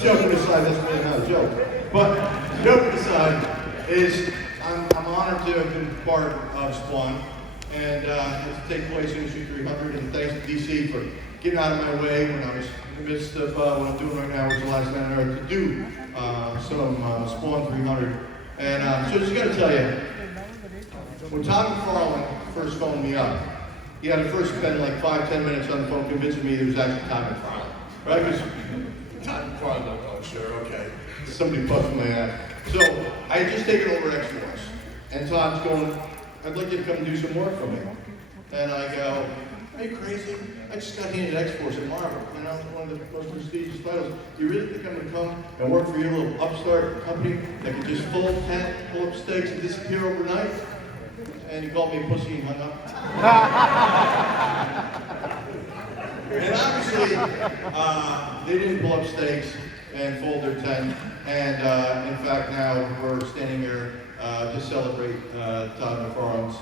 joking aside, that's really not a joke. But joking aside, is I'm honored to have been part of Spawn, and it's take place in issue 300. And thanks to DC for getting out of my way when I was in the midst of what I'm doing right now, which is the last man on earth, to do some Spawn 300. And so just got to tell you, when Todd McFarlane first phoned me up, he had to first spend like 5-10 minutes on the phone convincing me it was actually Todd McFarlane, right? Because Todd McFarlane, oh sure, okay. Somebody busted my ass. So I had just taken over X-Force, and Todd's going, I'd like you to come and do some work for me. And I go, are you crazy? I just got handed X-Force at Marvel, you know, one of the most prestigious titles. Do you really think I'm going to come and work for your little upstart company that can just pull up stakes and disappear overnight? And he called me a pussy and hung up. And obviously, they didn't pull up stakes and fold their tent. And in fact, now we're standing here to celebrate Todd McFarlane's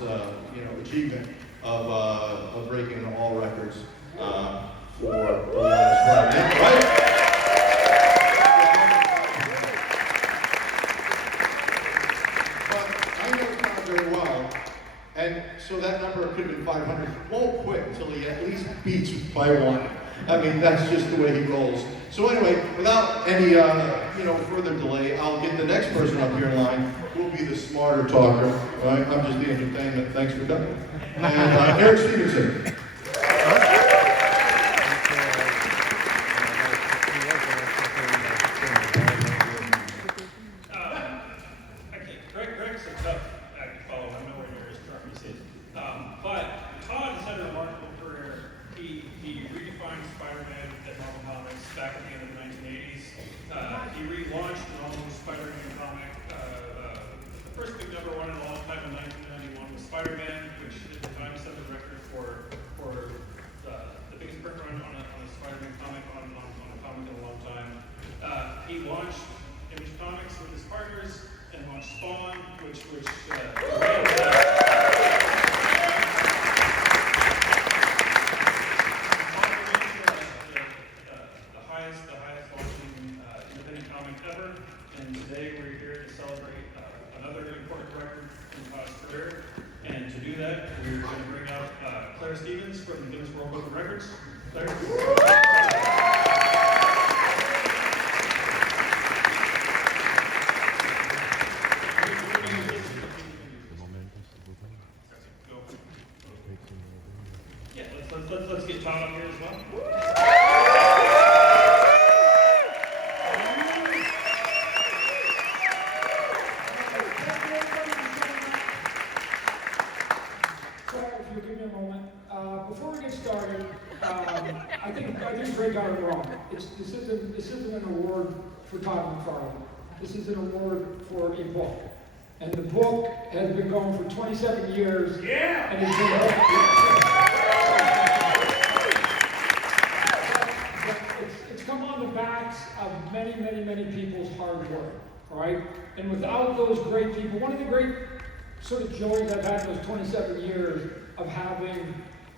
achievement of breaking all records for the longest run. Right? But I know Todd very well. And so that number could have been 500. Won't quit until he at least beats by one. I mean, that's just the way he rolls. So anyway, without any further delay, I'll get the next person up here in line. Who will be the smarter talker. Right? I'm just the entertainment. Thanks for coming. And Eric Stevenson. Greg's a tough act to follow. I'm nowhere near as sharp as he is. But Todd has had a remarkable career. He redefined Spider-Man at Marvel Comics back at the end of the 1980s. He relaunched an all-new Spider-Man comic. The first big number one in a long time in 1991 was Spider-Man, which at the time set the record for the biggest print run on a Spider-Man comic on a comic in a long time. He launched Image Comics with his partners and launched Spawn, which the highest launching independent comic ever. And today we're here to celebrate another important record in Todd's career. And to do that, we're going to bring out Claire Stevens from the Guinness World Book of Records. Claire. Yeah, let's get Todd up here as well. If you'll give me a moment. Before we get started, I think Greg got it wrong. This isn't an award for Todd McFarlane. This is an award for a book. And the book has been going for 27 years. Yeah! And it's come on the backs of many, many, many people's hard work, right? And without those great people, one of the great sort of joys I've had in those 27 years of having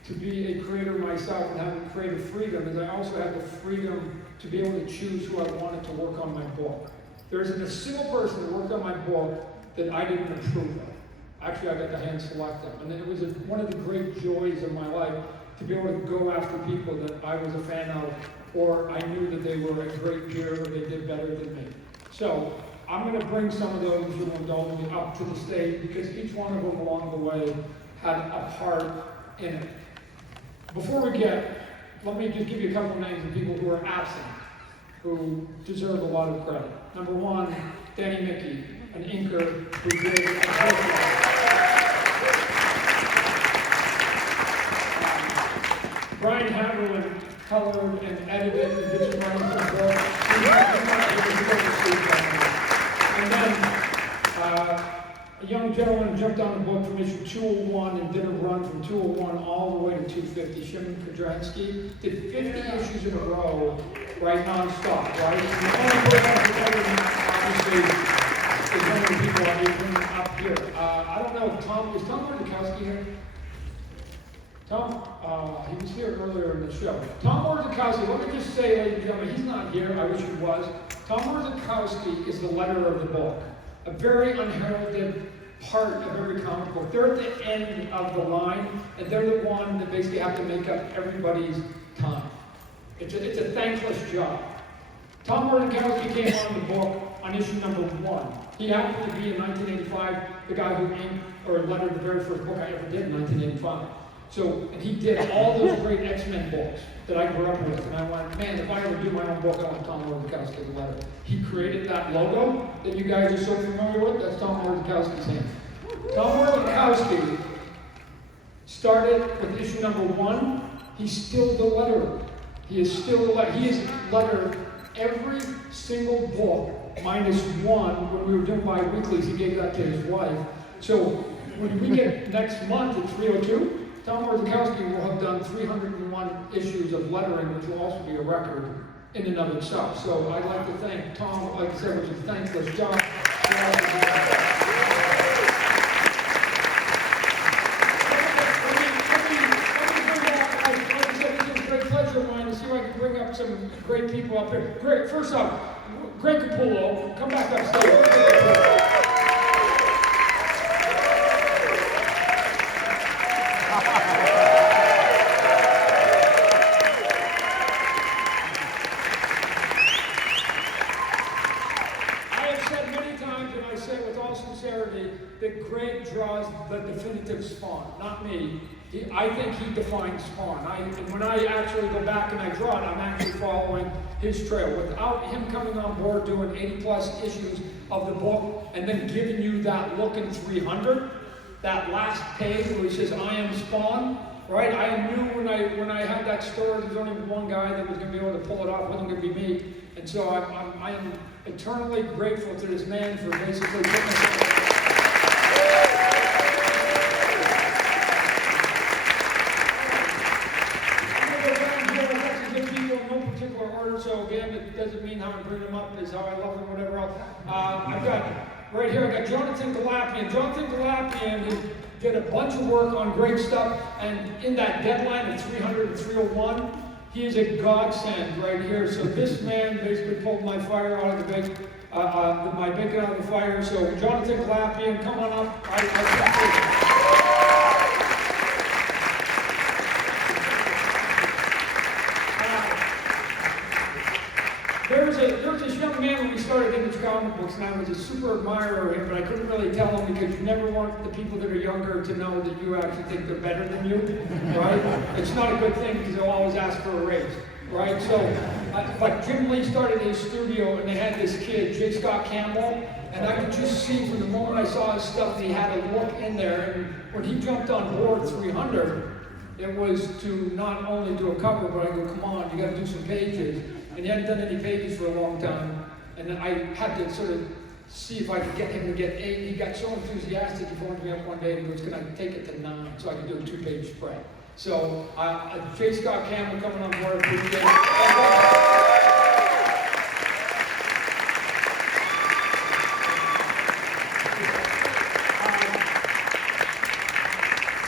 to be a creator myself and having creative freedom is I also had the freedom to be able to choose who I wanted to work on my book. There isn't a single person that worked on my book that I didn't approve of. Actually, I got to hand select them. And then it was one of the great joys of my life to be able to go after people that I was a fan of, or I knew that they were a great peer or they did better than me. So I'm going to bring some of those who will indulge me up to the stage because each one of them along the way had a part in it. Before we let me just give you a couple of names of people who are absent, who deserve a lot of credit. Number one, Danny Mickey, an inker who did Brian Haverland colored and edited and did some writing for the book. And then a young gentleman jumped on the book from issue 201 and did a run from 201 all the way to 250. Shimon Kodransky did 50 issues in a row, right, non-stop, right? And the only person who's ever obviously is one of the people I need to bring up here. I don't know, is Tom Mordekowski here? Tom, he was here earlier in the show. Tom Mordekowski, let me just say, ladies and gentlemen, he's not here. I wish he was. Tom Mordekowski is the letterer of the book. A very unheralded part of every comic book. They're at the end of the line, and they're the one that basically have to make up everybody's time. It's a thankless job. Tom Mordekowski came on the book on issue number 1. He happened to be in 1985 the guy who inked or lettered the very first book I ever did in 1985. So, and he did all those great X-Men books that I grew up with. And I went, man, if I ever do my own book, I want Tom Mordekowski to letter. He created that logo that you guys are so familiar with. That's Tom Mordekowski's hand. Tom Mordekowski started with issue number 1. He's still the letterer. He is still the letterer. He has lettered every single book minus 1 when we were doing bi-weeklies. He gave that to his wife. So when we get next month at 302, Tom Mordekowski will have done 301 issues of lettering, which will also be a record in and of itself. So I'd like to thank Tom, like I said, which is a thankless job. See if I can bring up some great people up here. Great. First off, Greg Capullo, come back up stage. That Greg draws the definitive Spawn, not me. I think he defines Spawn. And when I actually go back and I draw it, I'm actually following his trail. Without him coming on board doing 80+ issues of the book and then giving you that look in 300, that last page where he says, I am Spawn, right? I knew when I had that story, there was only one guy that was going to be able to pull it off. It wasn't going to be me. And so I am eternally grateful to this man for basically putting us. So again, it doesn't mean how I bring them up is how I love them, whatever else. I've got, right here, I got Jonathan Galapian. Jonathan Galapian, who did a bunch of work on great stuff, and in that deadline of 300 and 301, he is a godsend right here. So this man basically pulled my fire out of the bacon, my bacon out of the fire. So Jonathan Galapian, come on up. There was this young man when we started getting his comic books, and I was a super admirer of him, but I couldn't really tell him because you never want the people that are younger to know that you actually think they're better than you, right? It's not a good thing because they'll always ask for a raise, right? So, but Jim Lee started his studio, and they had this kid, J. Scott Campbell, and I could just see from the moment I saw his stuff that he had a look in there, and when he jumped on board 300, it was to not only do a cover, but I go, come on, you got to do some pages. And he hadn't done any pages for a long time. And then I had to sort of see if I could get him to get 8. He got so enthusiastic, he phoned me up one day and he goes, can I take it to 9 so I could do a 2-page spread? So, J. Scott Campbell coming on board. Appreciate it.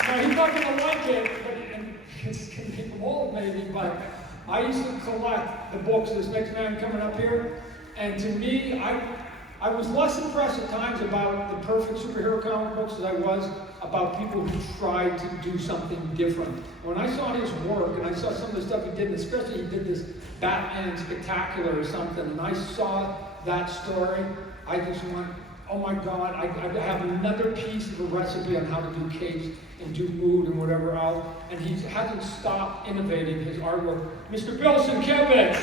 Now, he's not going to like it, and it's going to make him old maybe, but I used to collect the books of this next man coming up here, and to me, I was less impressed at times about the perfect superhero comic books as I was about people who tried to do something different. When I saw his work, and I saw some of the stuff he did, and especially he did this Batman Spectacular or something, and I saw that story, I just went, oh my God, I have another piece of a recipe on how to do capes and do mood and whatever else. And he hasn't stopped innovating his artwork. Mr. Bill Sienkiewicz.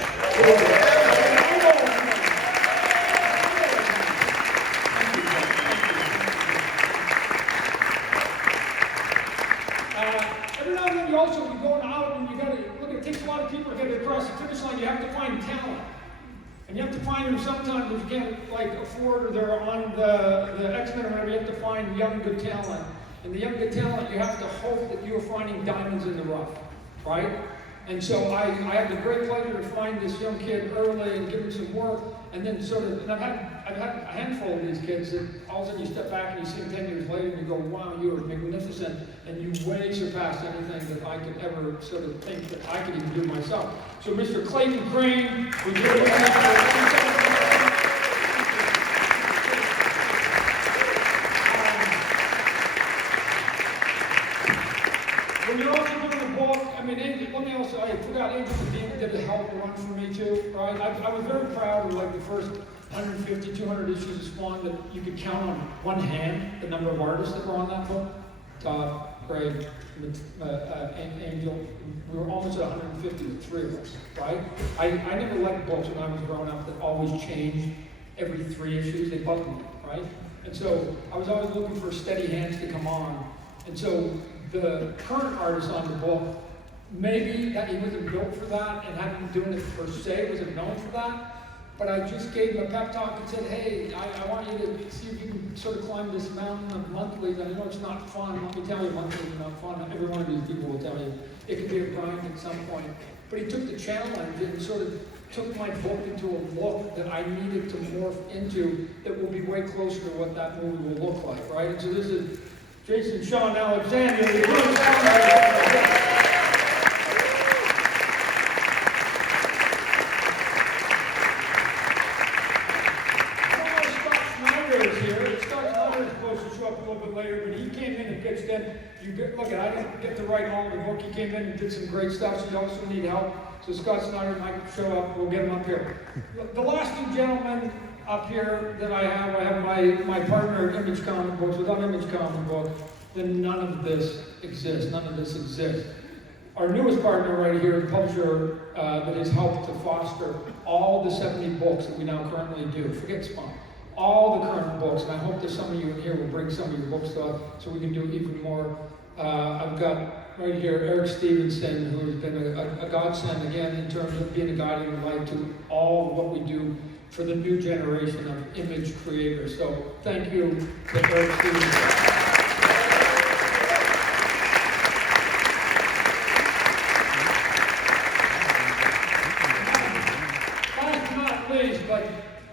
Every now and then you also be going out and you got to, look, it takes a lot of people to get across the finish line. You have to find talent. And you have to find them sometimes if you can't afford or they're on the X-Men or whatever, you have to find young good talent. And the young good talent, you have to hope that you're finding diamonds in the rough, right? And so I had the great pleasure to find this young kid early and give him some work, and then sort of, and I've had a handful of these kids that all of a sudden you step back and you see them 10 years later and you go, wow, you are magnificent, and you way surpassed anything that I could ever sort of think that I could even do myself. So Mr. Clayton Crane, was here with us. When you're also doing a book, I mean, let me also, I forgot, Angel Medina did a help run for me too, right? I was very proud of like the first 150, 200 issues of Spawn that you could count on one hand the number of artists that were on that book. Todd, Craig, Angel, we were almost at 150 with 3 of us, right? I never liked books when I was growing up that always changed every 3 issues, they bugged me, right? And so I was always looking for steady hands to come on. And so the current artist on the book, maybe that he wasn't built for that and hadn't been doing it per se, wasn't known for that, but I just gave him a pep talk and said, hey, I want you to see if you can sort of climb this mountain of monthlies. I know it's not fun. Let me tell you, monthlies are not fun. Every one of these people will tell you it can be a grind at some point. But he took the challenge and sort of took my book into a look that I needed to morph into that will be way closer to what that movie will look like, right? And so this is Jason Sean Alexander. Later, but he came in and pitched in. Look, I didn't get to write all of the book. He came in and did some great stuff, so you also need help. So Scott Snyder might show up. We'll get him up here. The last 2 gentlemen up here that I have my partner at Image Comic Books. Without Image Comic Book, then none of this exists. None of this exists. Our newest partner right here, the publisher that has helped to foster all the 70 books that we now currently do. Forget Spawn. All the current books, and I hope that some of you in here will bring some of your books to us so we can do even more. I've got right here Eric Stevenson, who has been a godsend again in terms of being a guiding light to all of what we do for the new generation of image creators. So thank you to Eric Stevenson.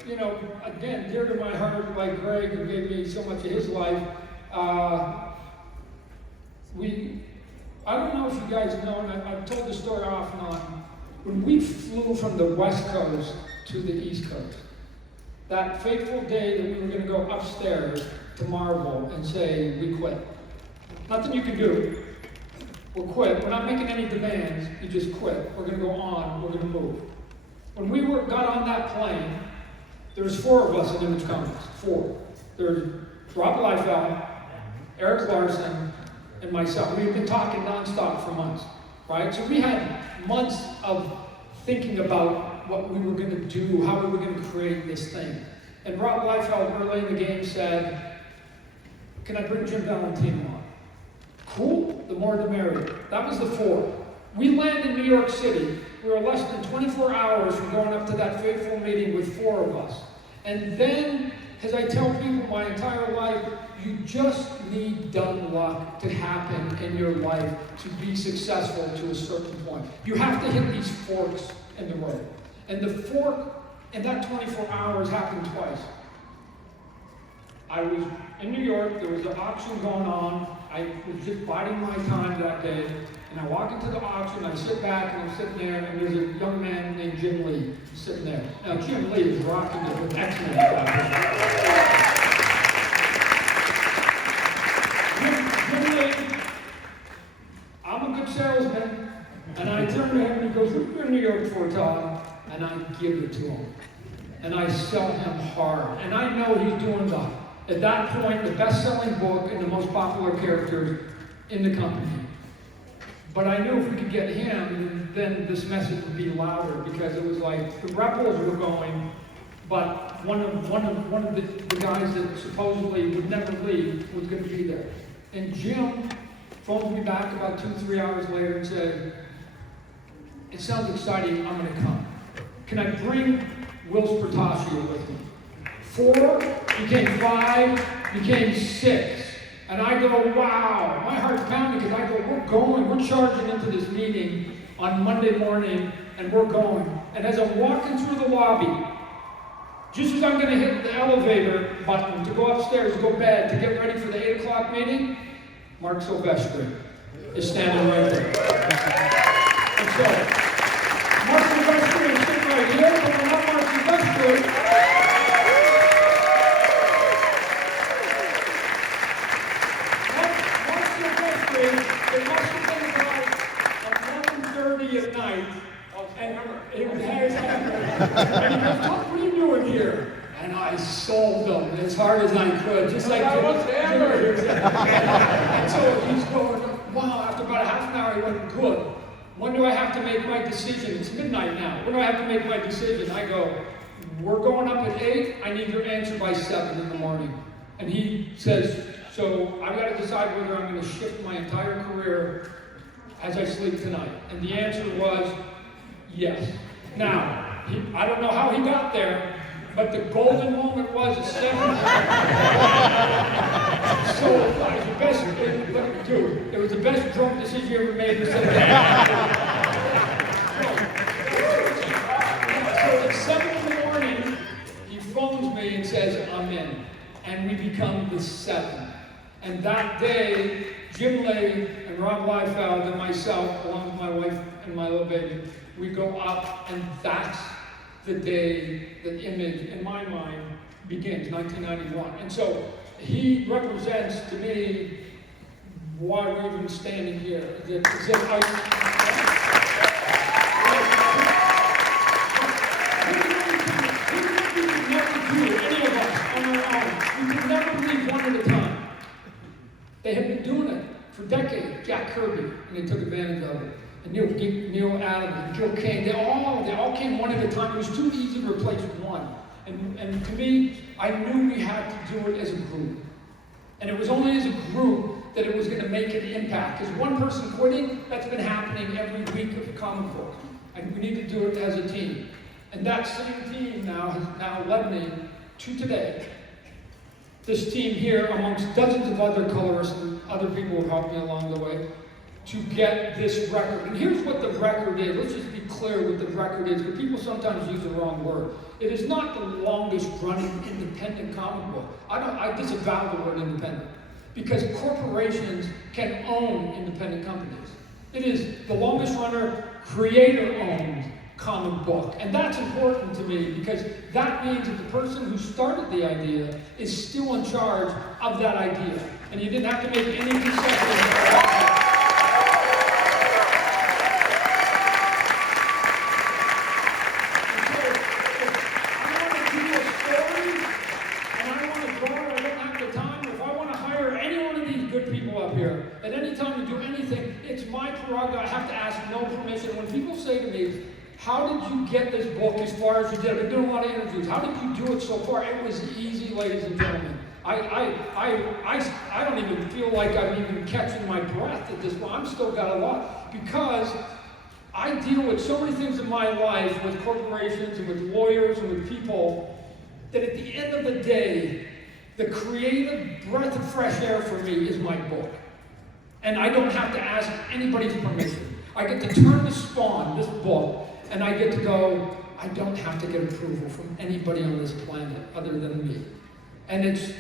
You know, again, dear to my heart, like Greg, who gave me so much of his life, I don't know if you guys know, and I've told the story off and on, when we flew from the West Coast to the East Coast, that fateful day that we were going to go upstairs to Marvel and say, we quit. Nothing you can do. We'll quit. We're not making any demands. You just quit. We're going to go on. We're going to move. When we got on that plane, there was 4 of us in Image Comics. 4. There's Rob Liefeld, Eric Larson, and myself. We've been talking nonstop for months, right? So we had months of thinking about what we were going to do, how we were going to create this thing. And Rob Liefeld early in the game said, can I bring Jim Valentino on? Cool, the more the merrier. That was the 4. We landed in New York City. We were less than 24 hours from going up to that fateful meeting with 4 of us. And then, as I tell people my entire life, you just need dumb luck to happen in your life to be successful to a certain point. You have to hit these forks in the road. And the fork in that 24 hours happened twice. I was in New York, there was an auction going on. I was just biding my time that day. And I walk into the auction, I sit back, and I'm sitting there, and there's a young man named Jim Lee sitting there. Now, Jim Lee is rocking it with X-Men. Jim Lee, I'm a good salesman, and I turn to him, and he goes, what are you in New York for, Todd? And I give it to him. And I sell him hard. And I know he's doing at that point, the best-selling book and the most popular characters in the company. But I knew if we could get him, then this message would be louder because it was like the rebels were going, but one of the guys that supposedly would never leave was going to be there. And Jim phoned me back about 2-3 hours later and said, "It sounds exciting. I'm going to come. Can I bring Will Spertaccio with me?" 4 became 5, became 6. And I go, wow, my heart's pounding because I go, we're charging into this meeting on Monday morning, and we're going. And as I'm walking through the lobby, just as I'm going to hit the elevator button to go upstairs, to go to bed, to get ready for the 8 o'clock meeting, Mark Silvestri is standing right there. And so, Mark Silvestri is sitting right here, but we're not Mark Silvestri. Mark Silvestri, it must have been about 11:30 at night. And he was and he goes, "What are you doing here?" And I sold him as hard as I could, just like you. And so he's going, wow, after about a half an hour, he went, good. When do I have to make my decision? It's midnight now. When do I have to make my decision? I go, we're going up at 8. I need your answer by 7 in the morning. And he says, so I've got to decide whether I'm going to shift my entire career as I sleep tonight. And the answer was, yes. Now, I don't know how he got there, but the golden moment was at 7. So it was the best, dude, it was the best drunk decision you ever made. So at 7 in the morning, he phones me and says, I'm in. And we become the 7. And that day, Jim Lay and Rob Liefeld and myself, along with my wife and my little baby, we go up, and that's the day the image, in my mind, begins, 1991. And so he represents to me why we're even standing here. We could never do any of us on our own. We could never leave one at a time. They had been doing it for decades. Jack Kirby, and they took advantage of it. And Neil Adams and Joe Kane, they all came one at a time. It was too easy to replace one. And to me, I knew we had to do it as a group. And it was only as a group that it was going to make an impact. Because one person quitting, that's been happening every week of the comic book. And we need to do it as a team. And that same team has now led me to today. This team here, amongst dozens of other colorists and other people who helped me along the way, to get this record. And here's what the record is. Let's just be clear what the record is, because people sometimes use the wrong word. It is not the longest running independent comic book. I disavow the word independent, because corporations can own independent companies. It is the longest runner, creator-owned comic book. And that's important to me, because that means that the person who started the idea is still in charge of that idea. And you didn't have to make any concessions. At any time to do anything, it's my prerogative. I have to ask no permission. When people say to me, how did you get this book as far as you did? I've been doing a lot of interviews. How did you do it so far? It was easy, ladies and gentlemen. I don't even feel like I'm even catching my breath at this point. I've still got a lot, because I deal with so many things in my life with corporations and with lawyers and with people that at the end of the day, the creative breath of fresh air for me is my book. And I don't have to ask anybody's permission. I get to turn to Spawn, this book, and I get to go, I don't have to get approval from anybody on this planet other than me. And it's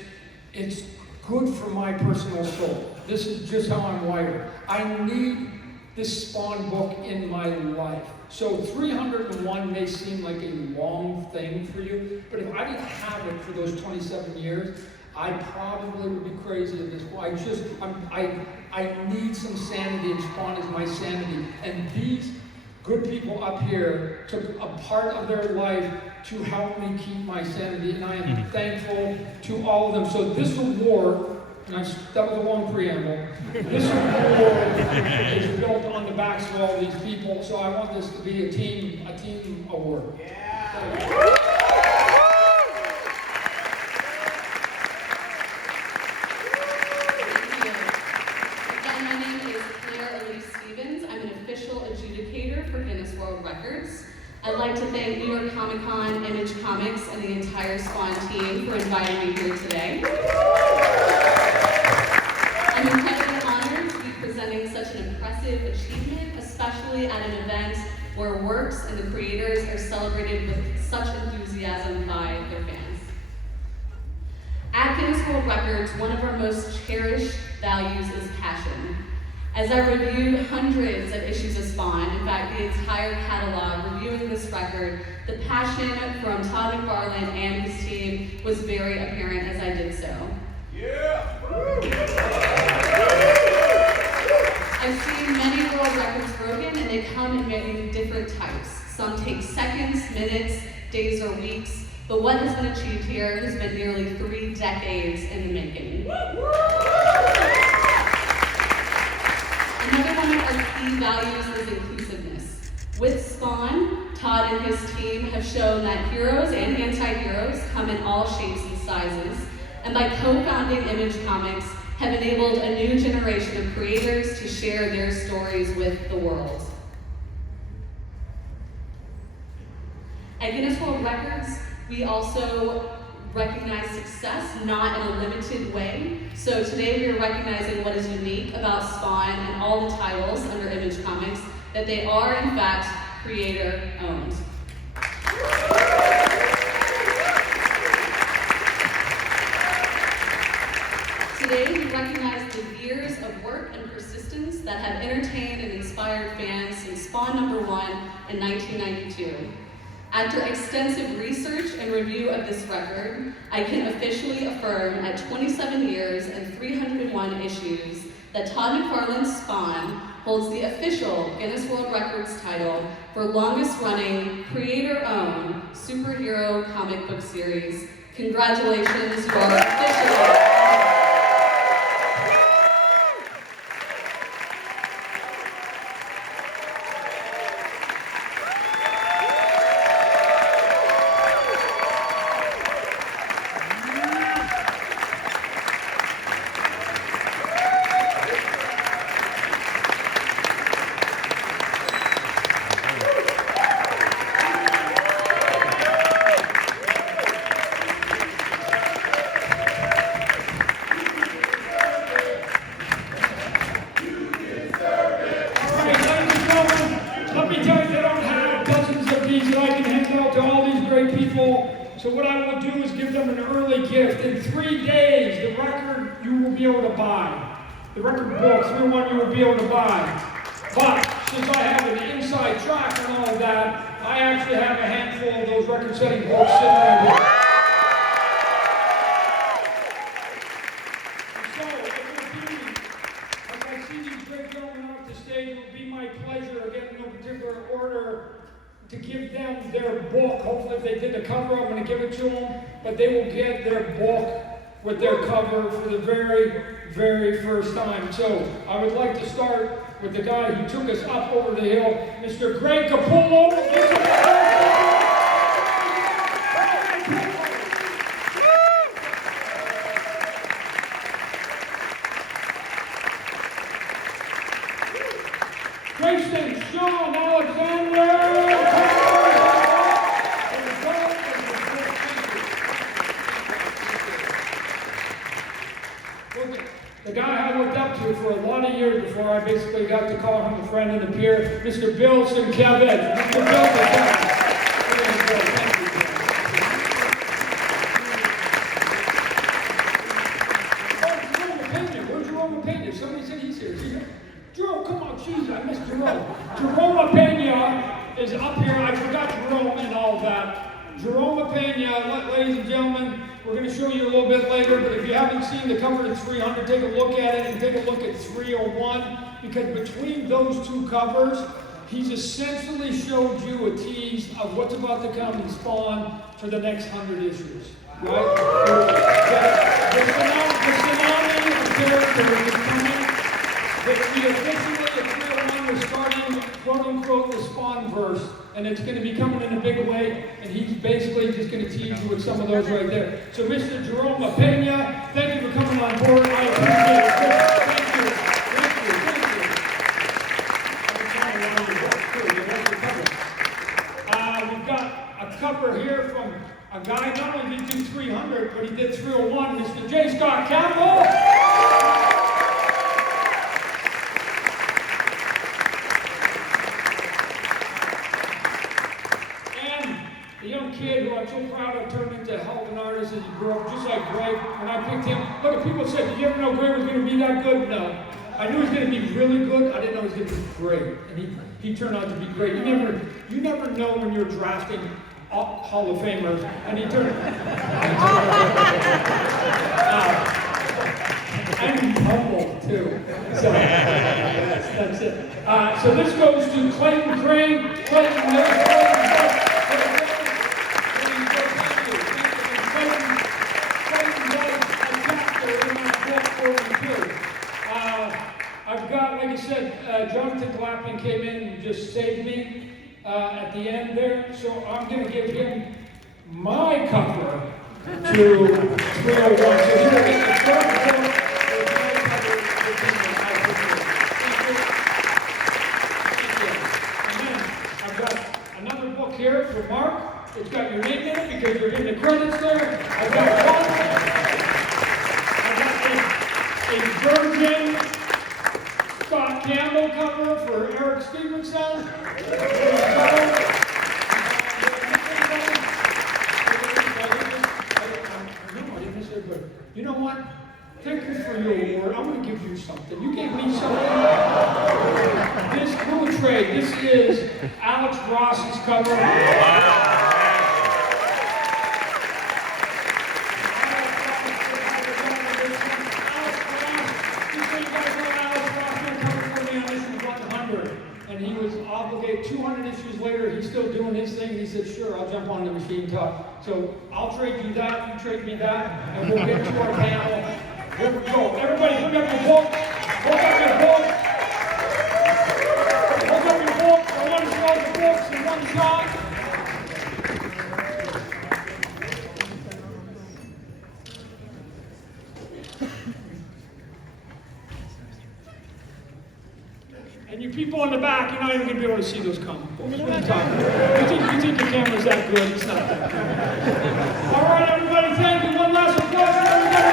good for my personal soul. This is just how I'm wired. I need this Spawn book in my life. So 301 may seem like a long thing for you, but if I didn't have it for those 27 years, I probably would be crazy at this point. I need some sanity, and Spawn is my sanity. And these good people up here took a part of their life to help me keep my sanity, and I am thankful to all of them. So this award, and that was a long preamble, this award is built on the backs of all these people, so I want this to be a team award. Yeah. For Guinness World Records. I'd like to thank New York Comic Con, Image Comics, and the entire Spawn team for inviting me here today. I'm incredibly honored to be presenting such an impressive achievement, especially especially at an event where works and the creators are celebrated with such enthusiasm by their fans. At Guinness World Records, one of our most cherished values is passion. As I reviewed hundreds of issues of Spawn, in fact, the entire catalog, reviewing this record, the passion from Todd McFarlane and his team was very apparent as I did so. Yeah! I've seen many world records broken, and they come in many different types. Some take seconds, minutes, days, or weeks, but what has been achieved here has been nearly 3 decades in the making. Another one of our key values is inclusiveness. With Spawn, Todd and his team have shown that heroes and anti-heroes come in all shapes and sizes, and by co-founding Image Comics, have enabled a new generation of creators to share their stories with the world. At Guinness World Records, we also recognize success, not in a limited way. So today we are recognizing what is unique about Spawn and all the titles under Image Comics, that they are in fact creator-owned. Today we recognize the years of work and persistence that have entertained and inspired fans since Spawn #1 in 1992. After extensive research and review of this record, I can officially affirm at 27 years and 301 issues that Todd McFarlane's Spawn holds the official Guinness World Records title for longest running, creator-owned superhero comic book series. Congratulations, you are officially. So what I will do is give them an early gift. In 3 days, the record you will be able to buy. The record book, 301 you will be able to buy. But since I have an inside track and all of that, I actually have a handful of those record-setting books sitting right here. So it will be, as I see these great gentlemen off the stage, it will be my pleasure, again, in no particular order, to give them their book. Hopefully if they did the cover, I'm going to give it to them, but they will get their book with their cover for the very, very first time. So I would like to start with the guy who took us up over the hill, Mr. Greg Capullo. Grayson, Sean, Alexander. The guy I looked up to for a lot of years before I basically got to call him a friend and a peer, Mr. Bill Sienkiewicz. Mr. Bill Sienkiewicz. Where's Jerome Pena? Somebody said he's here. Is he here? Jerome, come on, jeez, I missed Jerome. Jerome Pena is up here. I forgot Jerome and all of that. Jerome Pena, ladies and gentlemen, we're going to show you a little bit later, but if you haven't seen the cover of 300, take a look at it and take a look at 301, because between those two covers, he's essentially showed you a tease of what's about to come in Spawn for the next 100 issues. Right? The tsunami of characters is coming. The officially at 301 we're starting, quote unquote, the Spawn verse, and it's going to be coming in a big way, and he's basically just going to tease you with some of those right there. So Mr. Jerome Pena, thank you for coming on board. I appreciate it. Thank you. We've got a cover here from a guy, not only did he do 300, but he did 301, Mr. J. Scott Campbell. a young kid who I'm so proud of turned into a hell of an artist as he grew up, just like Greg. When I picked him, look, people said, did you ever know Greg was going to be that good? No. I knew he was going to be really good. I didn't know he was going to be great. And he turned out to be great. You never know when you're drafting Hall of Famers. And he turned and he's humble, too. So, that's it. So this goes to Clayton Crane. Clayton, I've got, like I said, Jonathan Glapping came in and just saved me at the end there, so I'm going to give him my cover to 301. So he's going to get the third book with my cover with And then I've got another book here for Mark. It's got your name in it because you're in the credits there. I've got a virgin Scott Campbell cover for Eric Stevenson. You know what? Thank you for your award. I'm going to give you something. You gave me something. This cool trade. This is Alex Ross's cover. And he was obligated. 200 issues later, he's still doing his thing. He said, sure, I'll jump on the machine top. So I'll trade you that, you trade me that, and we'll get to our panel. Here we go. Everybody, look up your book. Look up your book. Look up your book. I want to show the books in one shot. And you people in the back, you're not even going to be able to see those coming. What are you talking? You think your camera's that good? It's not that good. All right, everybody, thank you. One last applause for everybody.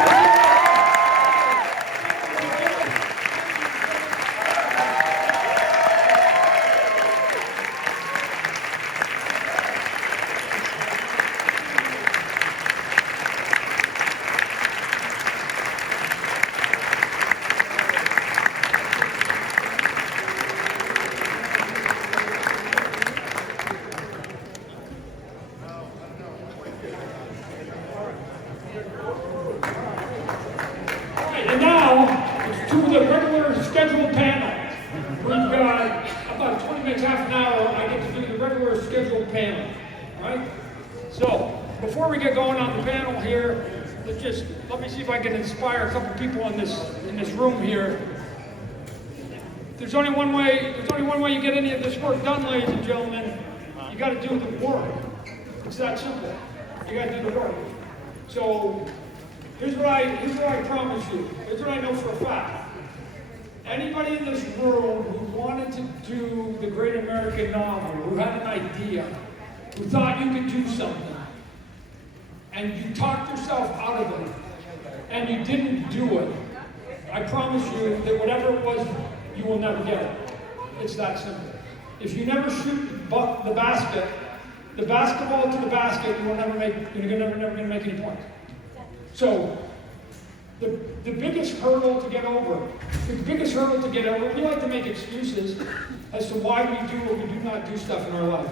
Inspire a couple people in this room here. There's only one way you get any of this work done, ladies and gentlemen. You got to do the work. It's that simple. You got to do the work. So here's what I promise you. Here's what I know for a fact. Anybody in this room who wanted to do the great American novel, who had an idea, who thought you could do something, and you talked yourself out of it, and you didn't do it, I promise you that whatever it was, you will never get it. It's that simple. If you never shoot the basket, the basketball to the basket, you're never going to make any points. So, the biggest hurdle to get over, we like to make excuses as to why we do or we do not do stuff in our life.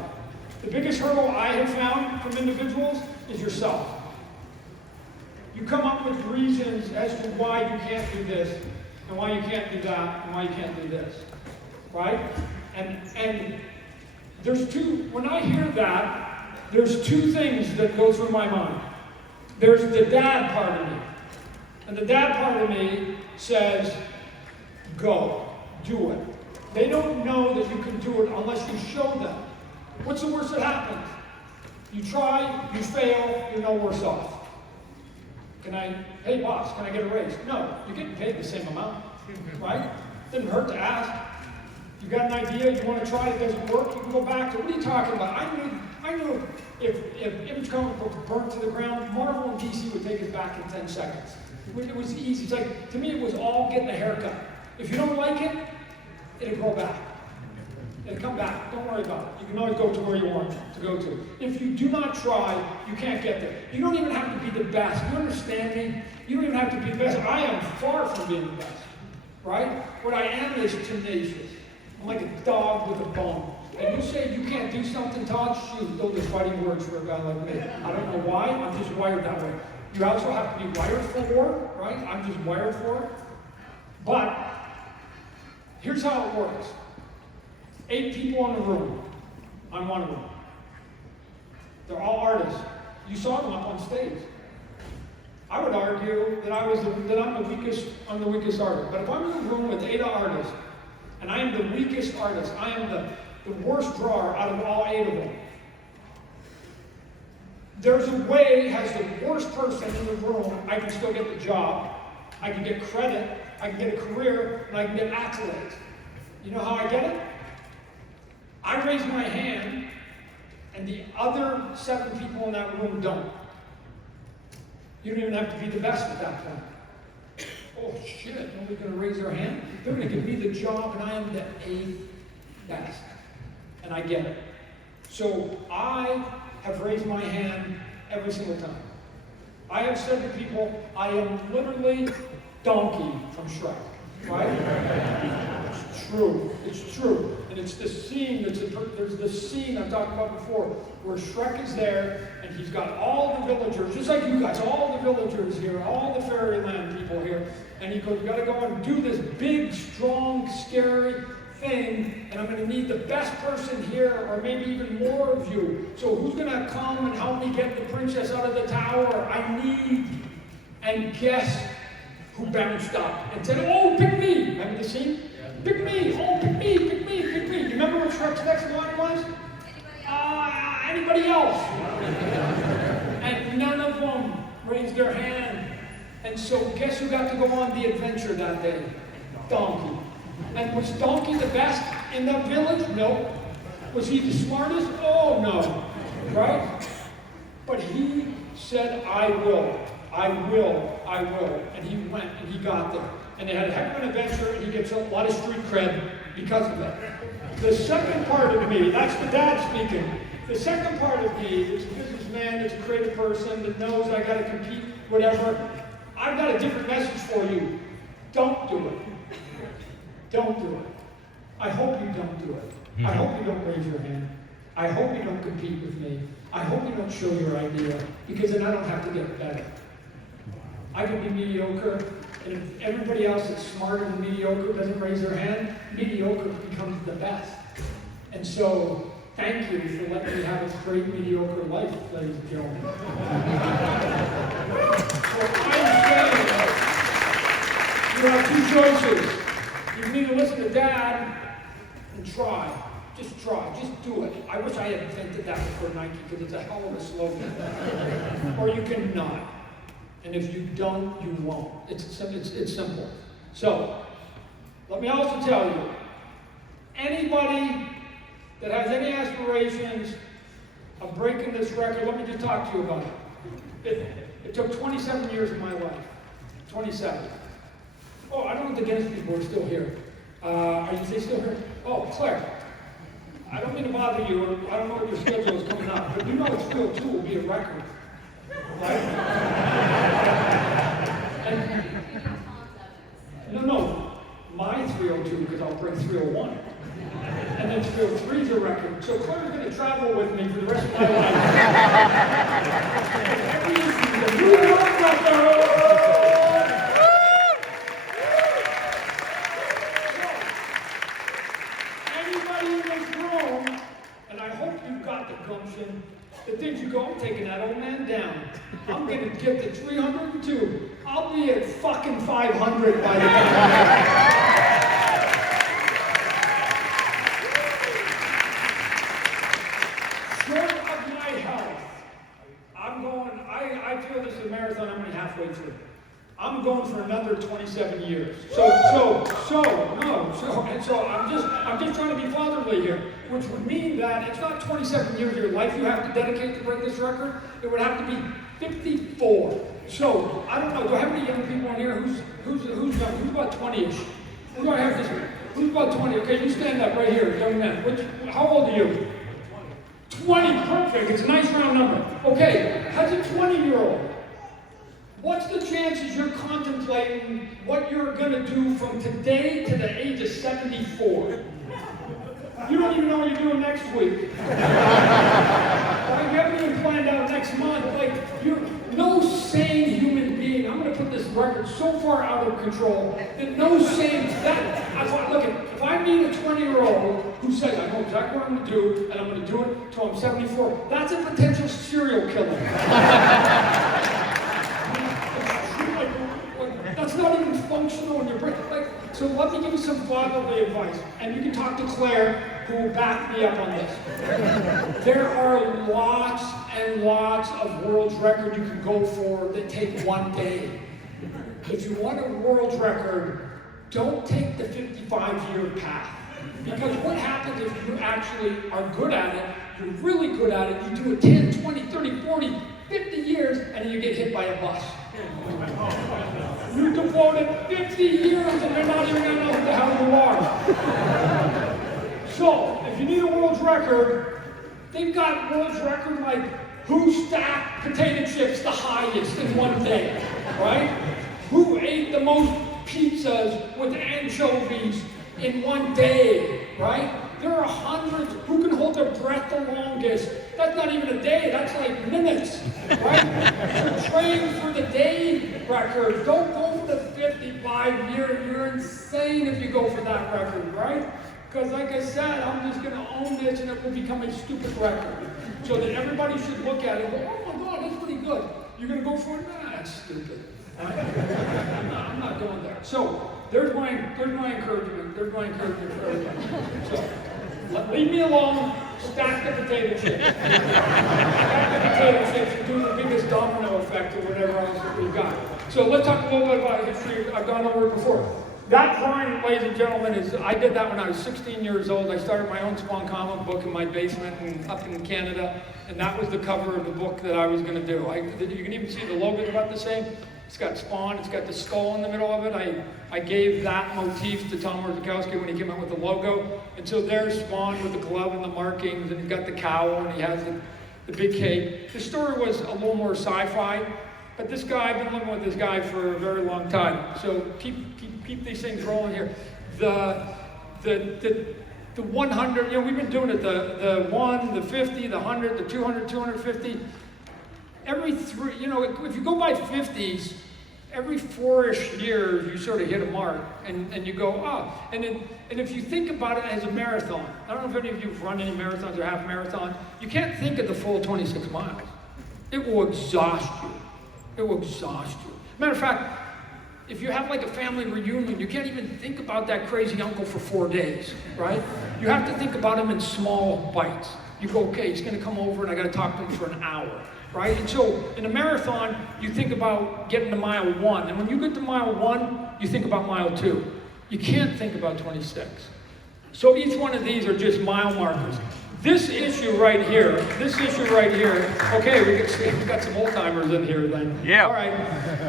The biggest hurdle I have found from individuals is yourself. You come up with reasons as to why you can't do this, and why you can't do that, and why you can't do this, right? And there's when I hear that, there's two things that go through my mind. There's the dad part of me. And the dad part of me says, go, do it. They don't know that you can do it unless you show them. What's the worst that happens? You try, you fail, you're no worse off. Hey boss, can I get a raise? No, you're getting paid the same amount, right? Doesn't hurt to ask. You got an idea, you want to try it, doesn't work, you can go back to, what are you talking about? I knew if Image Comic Book burnt to the ground, Marvel and DC would take it back in 10 seconds. It was easy. It's like, to me, it was all getting a haircut. If you don't like it, it'll grow back. And come back. Don't worry about it. You can always go to where you want to go to. If you do not try, you can't get there. You don't even have to be the best. You understand me? You don't even have to be the best. I am far from being the best. Right? What I am is tenacious. I'm like a dog with a bone. And you say you can't do something, Todd? Shoot, those are fighting words for a guy like me. I don't know why. I'm just wired that way. You also have to be wired for war, right? I'm just wired for it. But here's how it works. 8 people in the room. I'm one of them. They're all artists. You saw them up on stage. I would argue that I'm the weakest artist. But if I'm in a room with 8 artists, and I am the weakest artist, I am the worst drawer out of all 8 of them. There's a way, as the worst person in the room, I can still get the job, I can get credit, I can get a career, and I can get accolades. You know how I get it? I raise my hand, and the other 7 people in that room don't. You don't even have to be the best at that point. Oh shit, nobody's going to raise their hand? They're going to give me the job, and I am the 8th best. And I get it. So I have raised my hand every single time. I have said to people, I am literally Donkey from Shrek. Right? It's true. It's true. And it's the scene, there's the scene I've talked about before, where Shrek is there, and he's got all the villagers, just like you guys, all the villagers here, all the fairyland people here, and he goes, you gotta go and do this big, strong, scary thing, and I'm gonna need the best person here, or maybe even more of you. So who's gonna come and help me get the princess out of the tower? I need. And guess who bounced up and said, oh, pick me. Remember the scene? Yeah. Pick me. Oh, pick me, pick me, pick me. You remember what Shrek's next line was? Anybody else? And none of them raised their hand. And so guess who got to go on the adventure that day? Donkey. And was Donkey the best in the village? No. Was he the smartest? Oh, no. Right? But he said, I will. I will, I will. And he went and he got there. And they had a heck of an adventure, and he gets a lot of street cred because of it. The second part of me, that's the dad speaking. The second part of me is a businessman, is a creative person that knows I gotta compete, whatever. I've got a different message for you. Don't do it. Don't do it. I hope you don't do it. I hope you don't raise your hand. I hope you don't compete with me. I hope you don't show your idea, because then I don't have to get better. I can be mediocre, and if everybody else that's smarter than mediocre doesn't raise their hand, mediocre becomes the best. And so, thank you for letting me have a great mediocre life, ladies and gentlemen. So I'm saying, you have 2 choices. You can either listen to Dad and try. Just try. Just do it. I wish I had invented that before Nike, because it's a hell of a slogan. Or you can not. And if you don't, you won't. It's simple. So, let me also tell you, anybody that has any aspirations of breaking this record, let me just talk to you about it. It took 27 years of my life. 27. Oh, I don't know if the Guinness people are still here. Are they still here? Oh, Claire. I don't mean to bother you, or I don't know what your schedule is coming up, but you know it's 302 will be a record. Right? No. My 302, because I'll bring 301. And then 303 is a record. So Claire's going to travel with me for the rest of my life. Anybody in this room, and I hope you've got the gumption, that thinks you go, I'm taking that old man down. I'm going to get to 302. I'll be at fucking 500 by the time. Short of my health, I'm going, I feel this is a marathon I'm only halfway through. I'm going for another 27 years. So I'm just trying to be fatherly here, which would mean that it's not 27 years of your life you have to dedicate to break this record. It would have to be 54. So, I don't know, do I have any young people in here? Who's young? Who's about 20-ish? Who do I have this? Who's about 20? Okay, you stand up right here, young man. How old are you? 20, perfect. It's a nice round number. Okay, as a 20-year-old, what's the chances you're contemplating what you're going to do from today to the age of 74? You don't even know what you're doing next week. You haven't even planned out next month. Like, you're no sane human being. I'm going to put this record so far out of control that no sane. If I meet a 20-year-old who says, I know exactly what I'm going to do, and I'm going to do it until I'm 74, that's a potential serial killer. That's not even functional in your brain. So let me give you some fatherly advice, and you can talk to Claire, who will back me up on this. There are lots and lots of world's record you can go for that take one day. If you want a world's record, don't take the 55-year path. Because what happens if you actually are good at it, you're really good at it, you do it 10, 20, 30, 40, 50 years, and then you get hit by a bus. You devoted 50 years and they're not even going to know who the hell you are. So, if you need a world's record, they've got world's record like who stacked potato chips the highest in one day, right? Who ate the most pizzas with anchovies in one day, right? There are hundreds who can hold their breath the longest. That's not even a day, that's like minutes, right? So train for the day record. Don't go for the 55-year. You're insane if you go for that record, right? Because like I said, I'm just going to own this and it will become a stupid record. So that everybody should look at it and go, oh my God, that's pretty good. You're going to go for it? Nah, that's stupid. Right? I'm not going there. So there's my encouragement. There's my encouragement for everybody. So leave me alone. Stack the potato chips. Stack the potato chips and do the biggest domino effect or whatever else that we've got. So let's talk a little bit about history. I've gone over it before. That drawing, ladies and gentlemen, I did that when I was 16 years old. I started my own Spawn comic book in my basement up in Canada, and that was the cover of the book that I was going to do. You can even see the logo's about the same. It's got Spawn, it's got the skull in the middle of it. I gave that motif to Tom Orzechowski when he came out with the logo. And so there's Spawn with the glove and the markings, and he's got the cowl, and he has the big cape. The story was a little more sci-fi, but this guy, I've been living with this guy for a very long time. So keep these things rolling here. The 100, we've been doing it, the 1, the 50, the 100, the 200, 250. Every three, if you go by 50s, every 4-ish years, you sort of hit a mark, and you go, and if you think about it as a marathon, I don't know if any of you have run any marathons or half marathons, you can't think of the full 26 miles. It will exhaust you. It will exhaust you. Matter of fact, if you have like a family reunion, you can't even think about that crazy uncle for 4 days, right? You have to think about him in small bites. You go, okay, he's going to come over and I got to talk to him for an hour, right? And so in a marathon, you think about getting to mile 1. And when you get to mile 1, you think about mile 2. You can't think about 26. So each one of these are just mile markers. This issue right here, okay, we got some old timers in here then. Yeah. All right,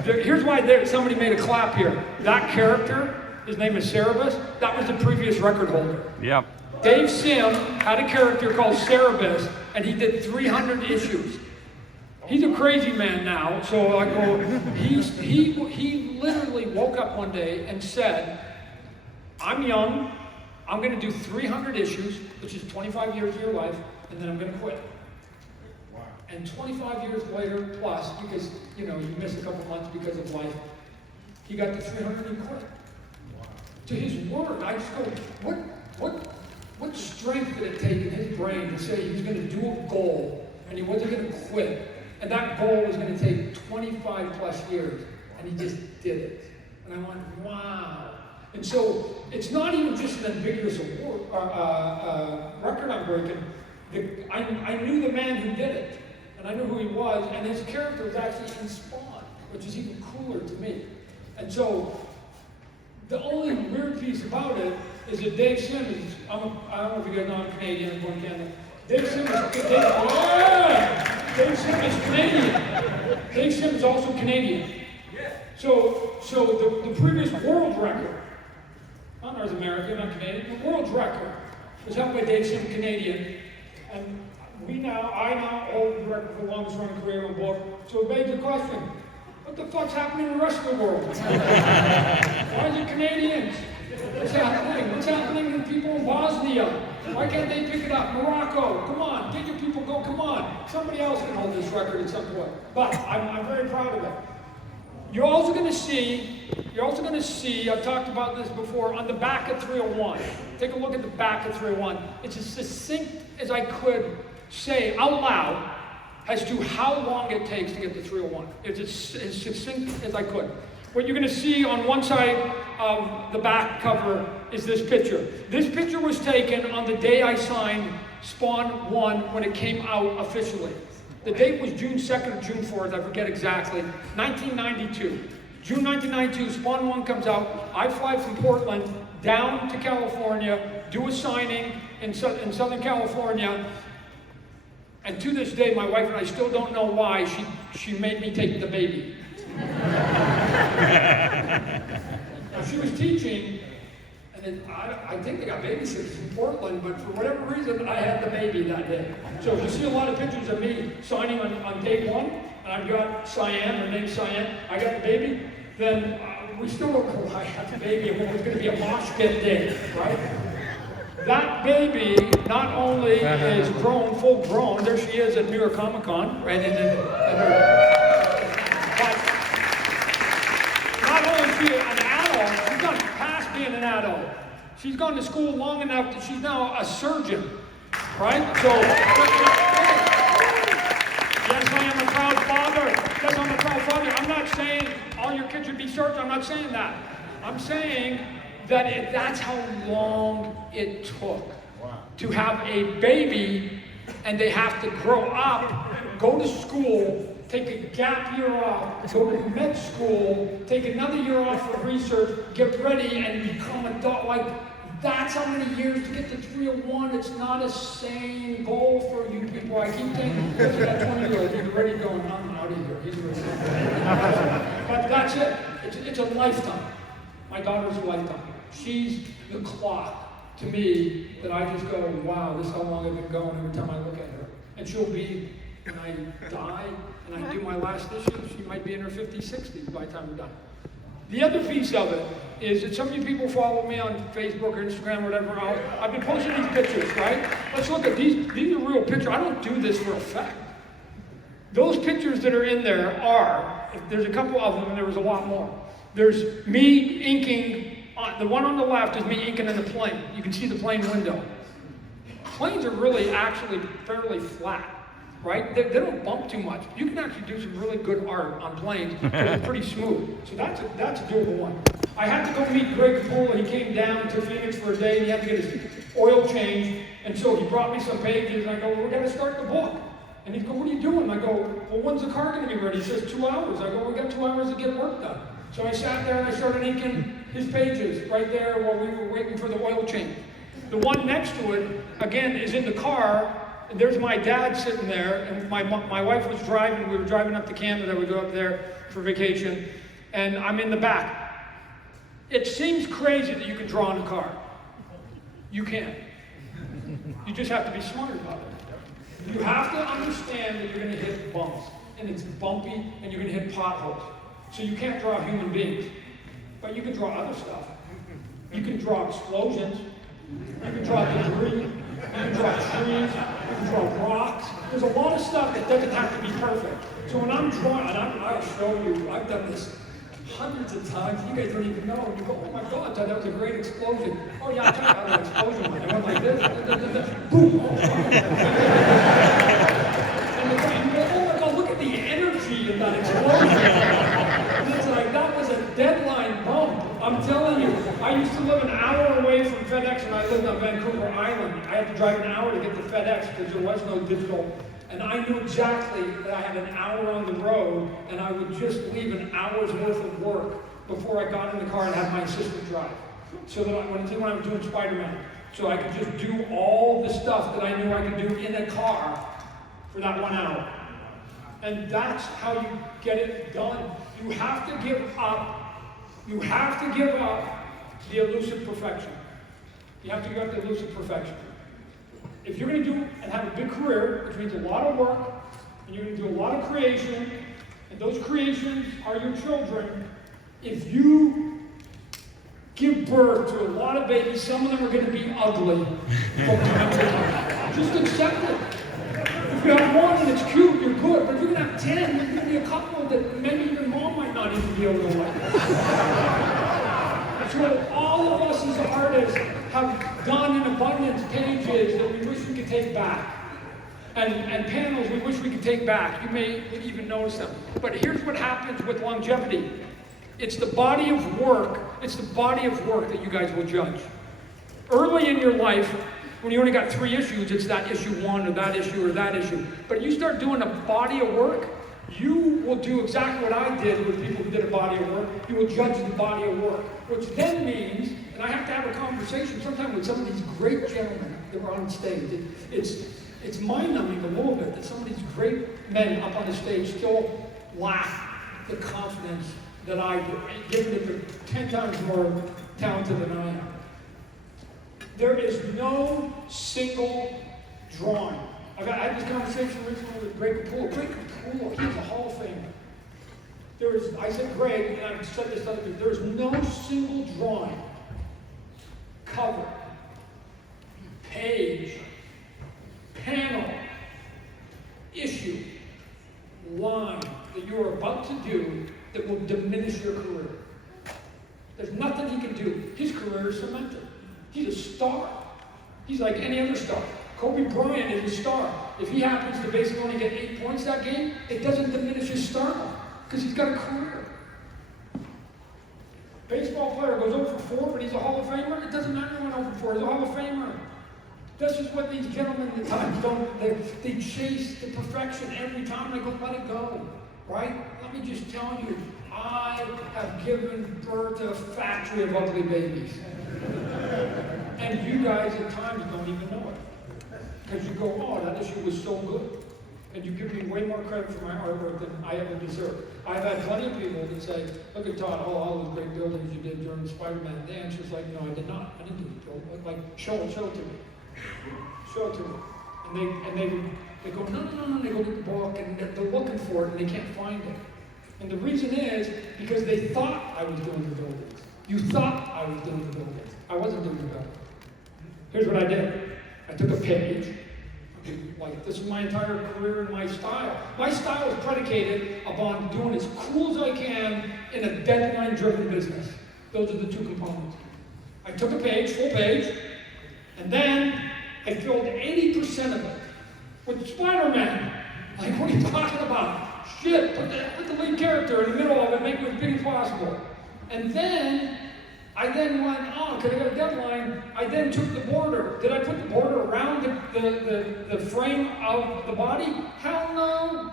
here's why somebody made a clap here. That character, his name is Cerebus, that was the previous record holder. Yeah. Dave Sim had a character called Cerebus, and he did 300 issues. He's a crazy man now, so I go, he literally woke up one day and said, I'm young, I'm going to do 300 issues, which is 25 years of your life, and then I'm going to quit. Wow. And 25 years later, plus, because, you miss a couple months because of life, he got to 300 and quit. Wow. To his word, I just go, what strength did it take in his brain to say he was going to do a goal, and he wasn't going to quit, and that goal was going to take 25 plus years, and he just did it. And I went, wow. And so it's not even just an ambiguous record I'm breaking. I knew the man who did it, and I knew who he was, and his character was actually in Spawn, which is even cooler to me. And so the only weird piece about it is that Dave Simmons, I don't know if you guys know I'm Canadian, I'm born in Canada. Dave Simmons is Canadian. Dave Simmons is also Canadian. So the previous world record, not North American, not Canadian, the world's record was held by Dave Sim, Canadian. And I now hold the record for the longest running career in a book. So it begs the question, what the fuck's happening in the rest of the world? Why is it Canadians? What's happening? What's happening to people in Bosnia? Why can't they pick it up? Morocco, come on, get your people go, come on. Somebody else can hold this record at some point. But I'm very proud of it. You're also going to see, I've talked about this before, on the back of 301. Take a look at the back of 301. It's as succinct as I could say out loud as to how long it takes to get to 301. It's as succinct as I could. What you're going to see on one side of the back cover is this picture. This picture was taken on the day I signed Spawn 1 when it came out officially. The date was June 2nd or June 4th, I forget exactly, 1992. June 1992, Spawn 1 comes out. I fly from Portland down to California, do a signing in Southern California, and to this day, my wife and I still don't know why she made me take the baby. Now, she was teaching, and then I think they got babysitters in Portland, but for whatever reason, I had the baby that day. So if you see a lot of pictures of me signing on day one, and I've got Cyan, her name's Cyan, I got the baby, then we still don't know why I had the baby and when it's going to be a mosh pit day, right? That baby not only is grown, full grown, there she is at New York Comic Con, right in her. But not only is she an adult, she's gone past being an adult. She's gone to school long enough that she's now a surgeon, right? So, yes, I am a proud father. Yes, I'm a proud father. I'm not saying all your kids should be surgeons. I'm not saying that. I'm saying that that's how long it took to have a baby, and they have to grow up, go to school, take a gap year off, go to med school, take another year off for research, get ready, and become adult. Like, that's how many years to get to 301. It's not a sane goal for you people. I keep thinking, look at that 20-year-old, he's already going, I'm out of here. He's already But that's it. It's a lifetime. My daughter's a lifetime. She's the clock to me that I just go, wow, this is how long I've been going every time I look at her. And she'll be, when I die and I do my last issue, she might be in her 50s, 60s by the time we're done. The other piece of it is that some of you people follow me on Facebook or Instagram or whatever else. I've been posting these pictures, right? Let's look at these. These are real pictures. I don't do this for effect. Those pictures that are in there are, there's a couple of them and there was a lot more. There's me inking. The one on the left is me inking in the plane. You can see the plane window. Planes are really actually fairly flat, right? They don't bump too much. You can actually do some really good art on planes because it's pretty smooth. So that's a doable one. I had to go meet Greg Capullo. He came down to Phoenix for a day and he had to get his oil changed. And so he brought me some pages and I go, well, we're going to start the book. And he'd go, what are you doing? I go, well, when's the car going to be ready? He says, 2 hours. I go, well, we got 2 hours to get work done. So I sat there and I started inking his pages right there while we were waiting for the oil change. The one next to it, again, is in the car. And there's my dad sitting there, and my wife was driving. We were driving up to Canada. We go up there for vacation, and I'm in the back. It seems crazy that you can draw in a car. You can. You just have to be smart about it. You have to understand that you're going to hit bumps, and it's bumpy, and you're going to hit potholes. So you can't draw human beings, but you can draw other stuff. You can draw explosions. You can draw debris. You can draw trees. You can draw rocks. There's a lot of stuff that doesn't have to be perfect. So when I'm drawing, and I'll show you, I've done this hundreds of times. You guys don't even know. And you go, oh my God, Todd, that was a great explosion. Oh yeah, I took out an explosion. I went like this. Boom. And you go, oh my God, look at the energy in that explosion. That was a deadline bump. I'm telling you, I used to live an hour away from FedEx and I lived on Vancouver Island. I had to drive an hour to get to FedEx because there was no digital. And I knew exactly that I had an hour on the road and I would just leave an hour's worth of work before I got in the car and had my assistant drive. So that when I was doing Spider-Man, so I could just do all the stuff that I knew I could do in a car for that 1 hour. And that's how you get it done. You have to give up. You have to give up the elusive perfection. You have to give up the elusive perfection. If you're going to do and have a big career, which means a lot of work, and you're going to do a lot of creation, and those creations are your children, if you give birth to a lot of babies, some of them are going to be ugly. Just accept it. If you have one and it's cute, you're good. But if you're going to have 10, there's going to be a couple that maybe your mom might not even be able to like. So all of us as artists have done in abundance pages that we wish we could take back. And panels we wish we could take back. You may even notice them. But here's what happens with longevity. It's the body of work. It's the body of work that you guys will judge. Early in your life, when you only got 3 issues, it's that issue 1 or that issue or that issue. But you start doing a body of work, you will do exactly what I did with people who did a body of work. You will judge the body of work. Which then means, and I have to have a conversation sometimes with some of these great gentlemen that were on stage. It's mind-numbing a little bit that some of these great men up on the stage still lack the confidence that I do, given that they're 10 times more talented than I am. There is no single drawing. I had this conversation recently with Greg Capullo. Greg Capullo, he's a Hall of Famer. I said Greg, and I've said this other thing, there is no single drawing, cover, page, panel, issue, line that you're about to do that will diminish your career. There's nothing he can do. His career is cemented. He's a star. He's like any other star. Kobe Bryant is a star. If he happens to basically only get 8 points that game, it doesn't diminish his stardom because he's got a career. Baseball player goes 0 for 4, but he's a Hall of Famer. It doesn't matter when 0 for 4. He's a Hall of Famer. This is what these gentlemen at times don't. They chase the perfection every time. They go, let it go. Right? Let me just tell you, I have given birth to a factory of ugly babies. And you guys at times don't even know it. Because you go, oh, that issue was so good. And you give me way more credit for my artwork than I ever deserve. I've had plenty of people that say, look at Todd, all those great buildings you did during Spider-Man. The answer's like, no, I did not. I didn't do it, Joe. Like, show it to me. Show it to me. And they go, no, they go get the book, and they're looking for it, and they can't find it. And the reason is because they thought I was doing the buildings. You thought I was doing the buildings. I wasn't doing the buildings. Here's what I did. I took a page. Like, this is my entire career and my style. My style is predicated upon doing as cool as I can in a deadline-driven business. Those are the 2 components. I took a page, full page, and then I filled 80% of it with Spider-Man. Like, what are you talking about? Shit, put the lead character in the middle of it, make it as big as possible. And then, I then went, because I got a deadline, I then took the border. Did I put the border around the frame of the body? Hell no.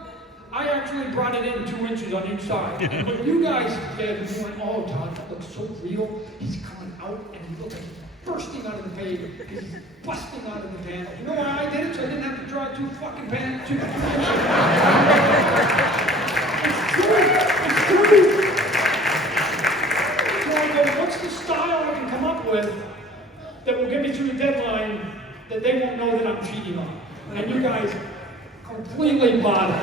I actually brought it in 2 inches on each side. And what you guys did, you went, oh, Todd, that looks so real. He's coming out, and he looks like he's bursting out of the page. He's busting out of the panel. You know why I did it? So I didn't have to draw 2 fucking panels. 2 inches. It's true. So I go, what's the style I can come up with that will get me through the deadline that they won't know that I'm cheating on? And you guys completely bought it.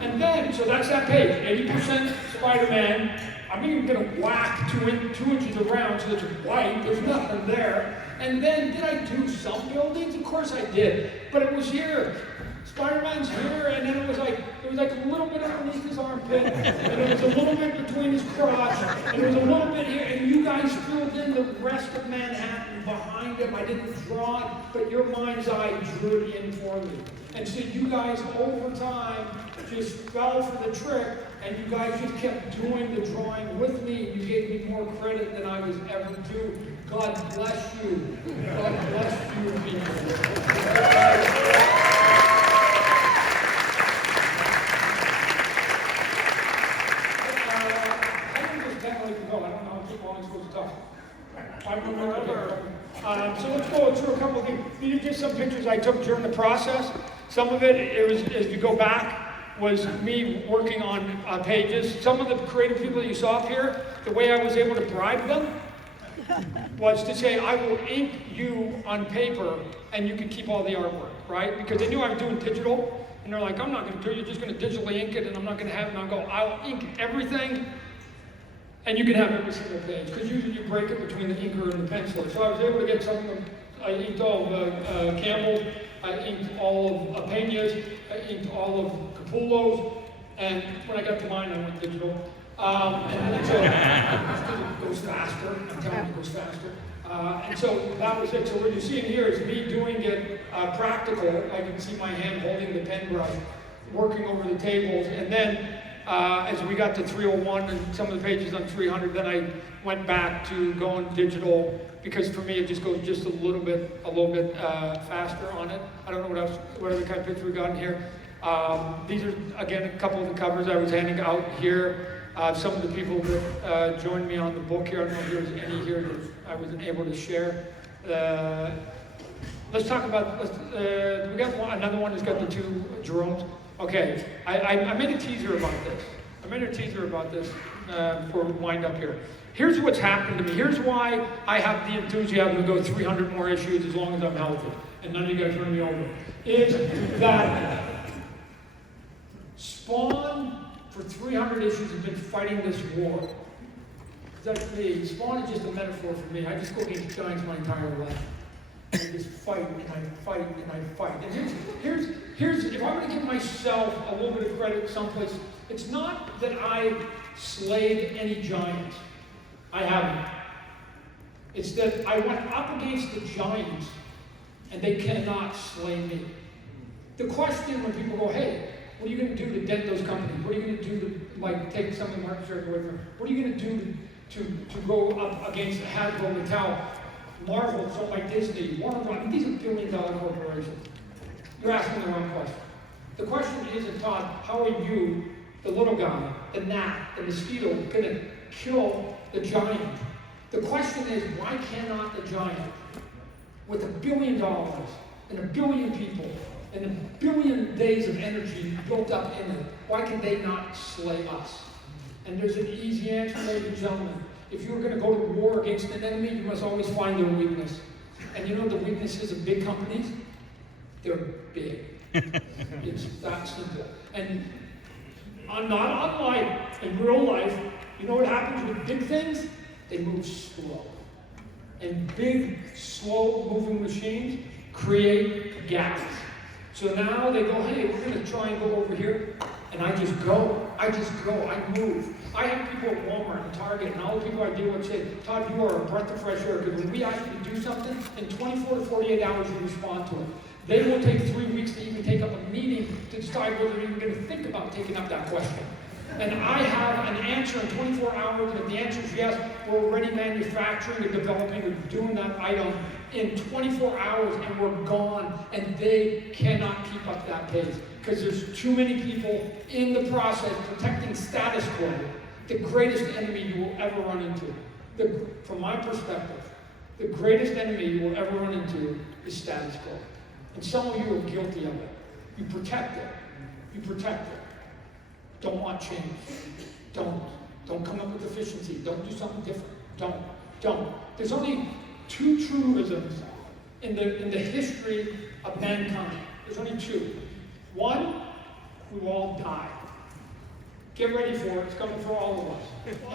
And then, so that's that page. 80% Spider-Man. I'm even going to whack 2 inches around so that it's white. There's nothing there. And then, did I do some buildings? Of course I did. But it was here. Spider-Man's here, and then it was like a little bit underneath his armpit, and it was a little bit between his crotch, and it was a little bit here, and you guys filled in the rest of Manhattan behind him. I didn't draw it, but your mind's eye drew it in for me. And so you guys, over time, just fell for the trick, and you guys just kept doing the drawing with me, and you gave me more credit than I was ever due. God bless you. God bless you, people. So let's go through a couple of things. These are just some pictures I took during the process. Some of it was, as you go back, was me working on pages. Some of the creative people that you saw up here, the way I was able to bribe them was to say, I will ink you on paper and you can keep all the artwork, right? Because they knew I was doing digital, and they're like, I'm not going to do it, you're just going to digitally ink it, and I'm not going to have it. And I'll go, I'll ink everything, and you can have every single page, because usually you break it between the inker and the penciler. So I was able to get some of them. I inked all of Campbell, I inked all of Peña's, I inked all of Capullo's, and when I got to mine, I went digital. And so it goes faster. I'm telling you, it goes faster. And so that was it. So what you're seeing here is me doing it practical. I can see my hand holding the pen brush, working over the tables, and then as we got to 301 and some of the pages on 300, then I went back to going digital, because for me it just goes just a little bit faster on it. I don't know what other kind of picture we got in here. These are, again, a couple of the covers I was handing out here. Some of the people that joined me on the book here, I don't know if there's any here that I wasn't able to share. Let's talk about, we got another one that's got the two Jeromes. Okay, I made a teaser about this. Before we wind up here. Here's what's happened to me. Here's why I have the enthusiasm to go 300 more issues as long as I'm healthy, and none of you guys run me over. Is that Spawn, for 300 issues, has been fighting this war. That's me. Spawn is just a metaphor for me. I just go against giants my entire life. I just fight, and I fight, and I fight. And here's if I'm going to give myself a little bit of credit someplace, it's not that I slayed any giants. I haven't. It's that I went up against the giants, and they cannot slay me. The question when people go, hey, what are you going to do to dent those companies? What are you going to do to, like, take some of the market share away from them? What are you going to do to go up against Hasbro, Mattel, Marvel, so like Disney, Warner Bros. I mean, these are billion-dollar corporations. You're asking the wrong question. The question isn't, Todd, how are you, the little guy, the gnat, the mosquito, going to kill the giant? The question is, why cannot the giant, with $1 billion and 1 billion people and 1 billion days of energy built up in it, why can they not slay us? And there's an easy answer, ladies and gentlemen. If you're going to go to war against an enemy, you must always find their weakness. And you know the weaknesses of big companies? They're big. It's that simple. And not unlike in real life, you know what happens with big things? They move slow. And big, slow-moving machines create gaps. So now they go, hey, we're going to try and go over here. And I just go, I move. I have people at Walmart and Target and all the people I deal with say, Todd, you are a breath of fresh air, because when we ask you to do something, in 24 to 48 hours you respond to it. They will take 3 weeks to even take up a meeting to decide whether they're even going to think about taking up that question. And I have an answer in 24 hours, and if the answer is yes, we're already manufacturing or developing or doing that item in 24 hours, and we're gone, and they cannot keep up that pace. Because there's too many people in the process protecting status quo, the greatest enemy you will ever run into. From my perspective, the greatest enemy you will ever run into is status quo. And some of you are guilty of it. You protect it. You protect it. Don't want change. Don't come up with efficiency. Don't do something different. Don't. There's only 2 truisms in the history of mankind. There's only 2. 1, we will all die. Get ready for it. It's coming for all of us.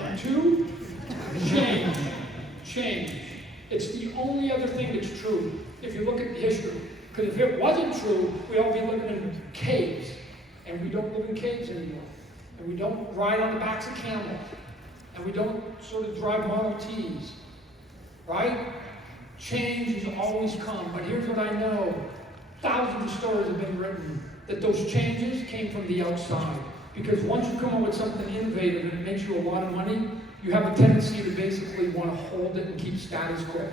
And 2, change. It's the only other thing that's true if you look at history. Because if it wasn't true, we'd all be living in caves. And we don't live in caves anymore. And we don't ride on the backs of camels. And we don't sort of drive Model Ts. Right? Change has always come. But here's what I know. Thousands of stories have been written that those changes came from the outside. Because once you come up with something innovative and it makes you a lot of money, you have a tendency to basically want to hold it and keep status quo.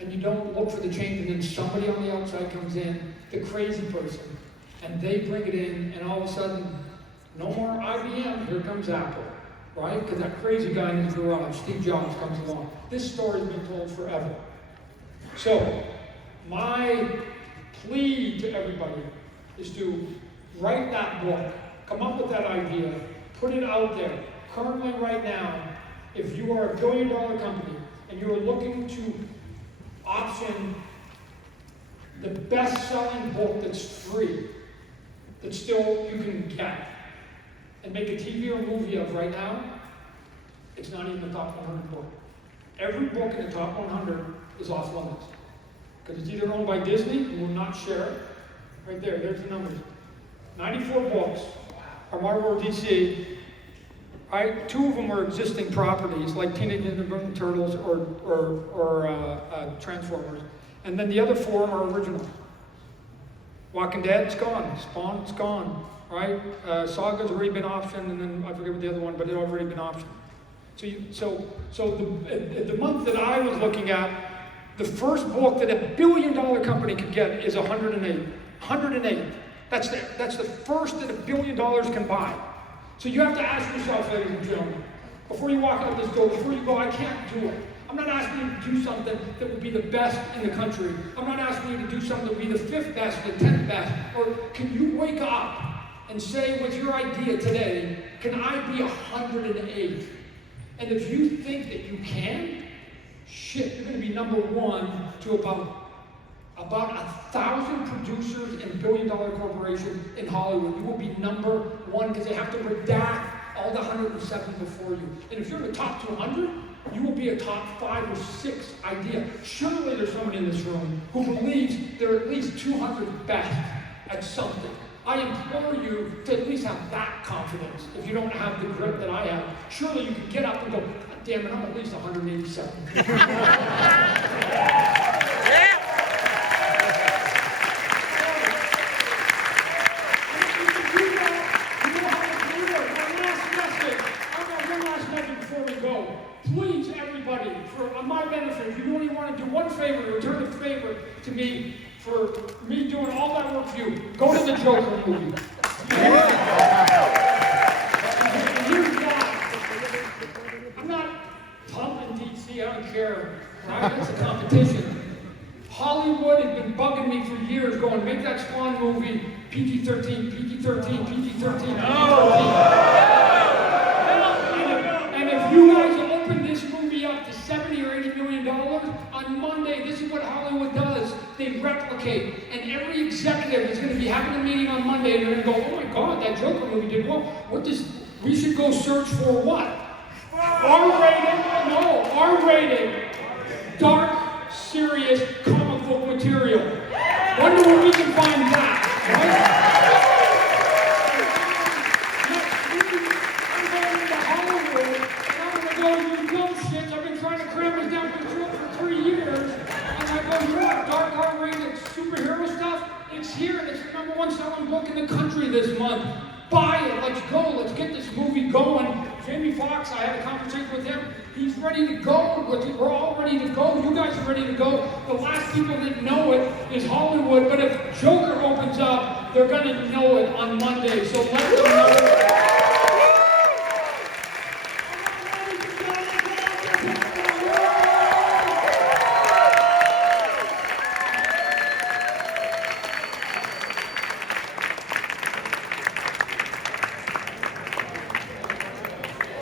And you don't look for the change, and then somebody on the outside comes in, the crazy person, and they bring it in, and all of a sudden, no more IBM, here comes Apple, right? Because that crazy guy in his garage, Steve Jobs, comes along. This story's been told forever. So, my plea to everybody is to Write that book. Come up with that idea. Put it out there. Currently, right now, if you are a billion-dollar company and you are looking to option the best-selling book that's free, that still you can get, and make a TV or movie of right now, it's not even the top 100 book. Every book in the top 100 is off limits. Because it's either owned by Disney, who will not share it. Right there, there's the numbers. 94 books are Marvel or DC. Right? 2 of them are existing properties, like Teenage Mutant Ninja Turtles or Transformers. And then the other 4 are original. Walking Dead's gone. Spawn's gone. Right? Saga's already been optioned, and then I forget what the other one, but it's already been optioned. So the month that I was looking at, the first book that a billion-dollar company could get is 108. 108. That's the first that $1 billion can buy. So you have to ask yourself, ladies and gentlemen, before you walk out this door, before you go, I can't do it. I'm not asking you to do something that would be the best in the country. I'm not asking you to do something that would be the 5th best, the 10th best. Or can you wake up and say with your idea today, can I be 108? And if you think that you can, shit, you're going to be number 1 to about 1,000 producers and billion-dollar corporations in Hollywood. You will be number 1 because they have to redact all the 107 before you. And if you're in the top 200, you will be a top 5 or 6 idea. Surely there's someone in this room who believes they're at least 200 best at something. I implore you to at least have that confidence. If you don't have the grit that I have, surely you can get up and go, damn it, I'm at least 187. Please, everybody, on my benefit, if you only want to do one favor, return a favor to me for me doing all that work for you, go to the Joker movie. I'm not pumping DC, I don't care. Right? That's a competition. Hollywood has been bugging me for years, going, make that Spawn movie PG-13, PG-13, PG-13, PG-13. And if you guys open this movie up to $70 or $80 million, on Monday, this is what Hollywood does. They replicate. And every executive is going to be having a meeting on Monday, and they're going to go, oh my God, that Joker movie did well. We should go search for what? R-rated? No, R-rated. Dark, serious comic book material. Wonder where we can find that, right? I've been trying to cram this down my throat for 3 years, and I go, you want dark R-rated superhero stuff? It's here, and it's the #1 selling book in the country this month. Buy it, let's go, let's get this movie going. Jamie Foxx, I had a conversation with him, he's ready to go, we're all ready to go, you guys are ready to go. The last people that know it is Hollywood, but if Joker opens up, they're gonna know it on Monday, so let them know.